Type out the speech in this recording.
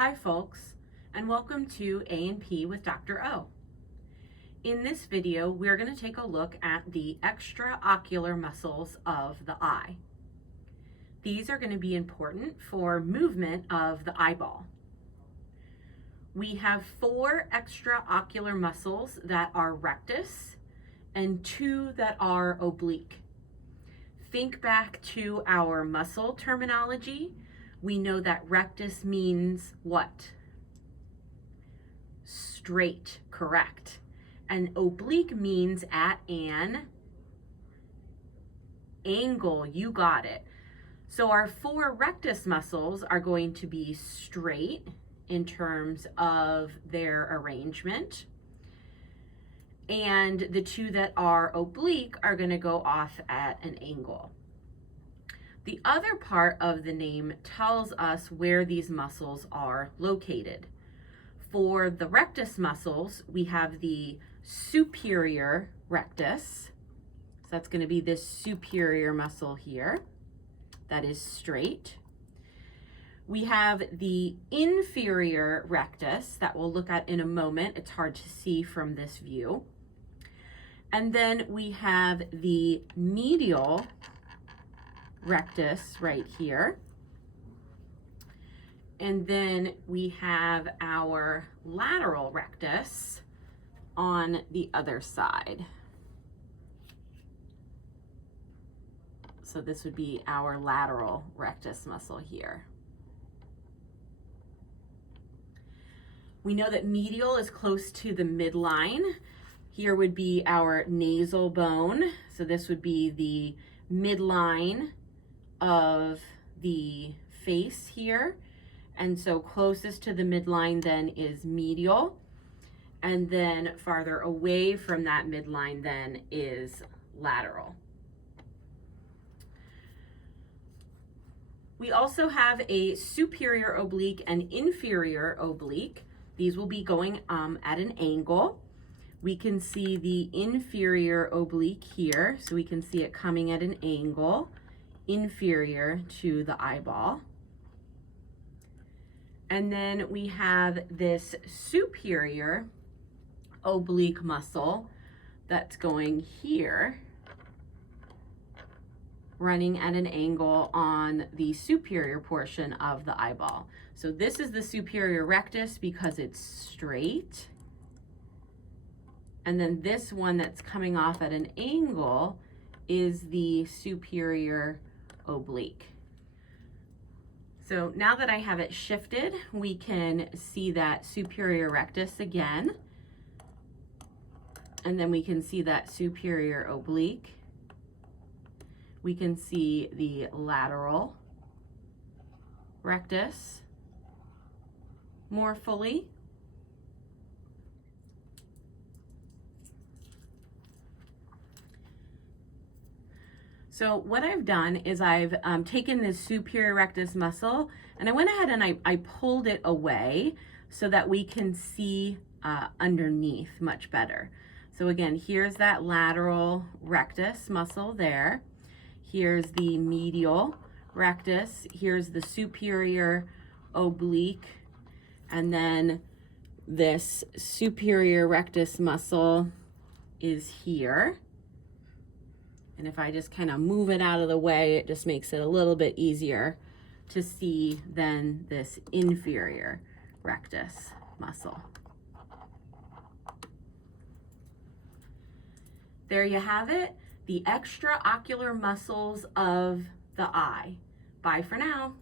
Hi folks, and welcome to A&P with Dr. O. In this video, we're going to take a look at the extraocular muscles of the eye. These are going to be important for movement of the eyeball. We have 4 extraocular muscles that are rectus and 2 that are oblique. Think back to our muscle terminology. We know that rectus means what? Straight, correct. And oblique means at an angle, you got it. So our 4 rectus muscles are going to be straight in terms of their arrangement. And the 2 that are oblique are going to go off at an angle. The other part of the name tells us where these muscles are located. For the rectus muscles, we have the superior rectus. So that's going to be this superior muscle here that is straight. We have the inferior rectus that we'll look at in a moment. It's hard to see from this view. And then we have the medial rectus right here. And then we have our lateral rectus on the other side. So this would be our lateral rectus muscle here. We know that medial is close to the midline. Here would be our nasal bone. So this would be the midline of the face here. And so closest to the midline then is medial. And then farther away from that midline then is lateral. We also have a superior oblique and inferior oblique. These will be going at an angle. We can see the inferior oblique here, so we can see it coming at an angle inferior to the eyeball. And then we have this superior oblique muscle that's going here, running at an angle on the superior portion of the eyeball. So this is the superior rectus because it's straight. And then this one that's coming off at an angle is the superior oblique. So now that I have it shifted, we can see that superior rectus again. And then we can see that superior oblique. We can see the lateral rectus more fully. So what I've done is I've taken this superior rectus muscle and I went ahead and I pulled it away so that we can see underneath much better. So again, here's that lateral rectus muscle there. Here's the medial rectus. Here's the superior oblique. And then this superior rectus muscle is here. And if I just kind of move it out of the way, it just makes it a little bit easier to see than this inferior rectus muscle. There you have it, the extraocular muscles of the eye. Bye for now.